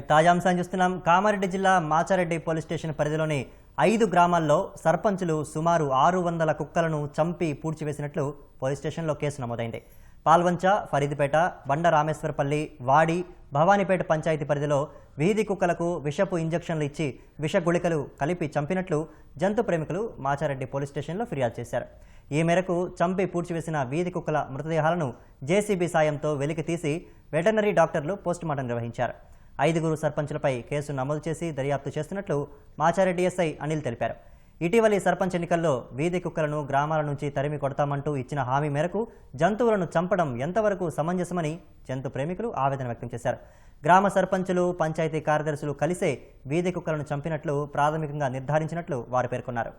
Right తాజా అంశాన్ని చూస్తున్నాం. కామారెడ్డి జిల్లా మాచారెడ్డి పోలీస్ స్టేషన్ పరిధిలోని ఐదు గ్రామాల్లో సర్పంచులు సుమారు ఆరు వందల కుక్కలను చంపి పూడ్చివేసినట్లు పోలీస్ స్టేషన్లో కేసు నమోదైంది. పాల్వంచ ఫరీదుపేట బండ రామేశ్వరపల్లి వాడి భవానీపేట పంచాయతీ పరిధిలో వీధి కుక్కలకు విషపు ఇంజక్షన్లు ఇచ్చి విష గుళికలు కలిపి చంపినట్లు జంతు ప్రేమికులు మాచారెడ్డి పోలీస్ స్టేషన్లో ఫిర్యాదు చేశారు. ఈ మేరకు చంపి పూడ్చివేసిన వీధి కుక్కల మృతదేహాలను జేసీబీ సాయంతో వెలికి తీసి వెటర్నరీ డాక్టర్లు పోస్టుమార్టం నిర్వహించారు. ఐదుగురు సర్పంచులపై కేసు నమోదు చేసి దర్యాప్తు చేస్తున్నట్లు మాచారెడ్డి ఎస్ఐ అనిల్ తెలిపారు. ఇటీవలి సర్పంచ్ ఎన్నికల్లో వీధి కుక్కలను గ్రామాల నుంచి తరిమి కొడతామంటూ ఇచ్చిన హామీ మేరకు జంతువులను చంపడం ఎంతవరకు సమంజసమని జంతు ప్రేమికులు ఆవేదన వ్యక్తం చేశారు. గ్రామ సర్పంచులు పంచాయతీ కార్యదర్శులు కలిసే వీధి కుక్కలను చంపినట్లు ప్రాథమికంగా నిర్ధారించినట్లు వారు పేర్కొన్నారు.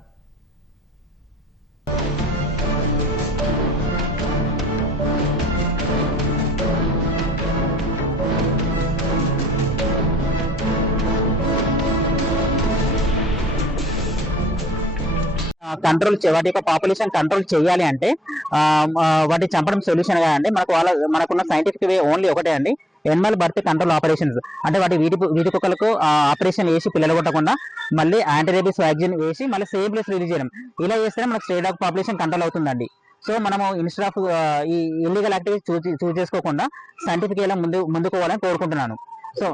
కంట్రోల్ వాటి యొక్క పాపులేషన్ కంట్రోల్ చేయాలి అంటే వాటి చంపడం సొల్యూషన్ కాదండి మనకు వాళ్ళ మనకున్న సైంటిఫిక్ వే ఓన్లీ ఒకటే అండి. ఎనిమల్ బర్త్ కంట్రోల్ ఆపరేషన్స్ అంటే వాటి వీటి వీటి కుక్కలకు ఆపరేషన్ వేసి పిల్లలు కొట్టకుండా మళ్ళీ యాంటీరేబిస్ వ్యాక్సిన్ వేసి మళ్ళీ సేమ్ ప్లేస్ రిలీజ్ చేయడం. ఇలా చేస్తే మనకు స్టేట్ ఆఫ్ పాపులేషన్ కంట్రోల్ అవుతుందండి. సో మనము ఇన్స్టెడ్ ఆఫ్ ఈ ఇల్లీగల్ యాక్టివిటీ చూస్ చేసుకోకుండా సైంటిఫిక్ ఇలా ముందు ముందుకోవాలని కోరుకుంటున్నాను. సో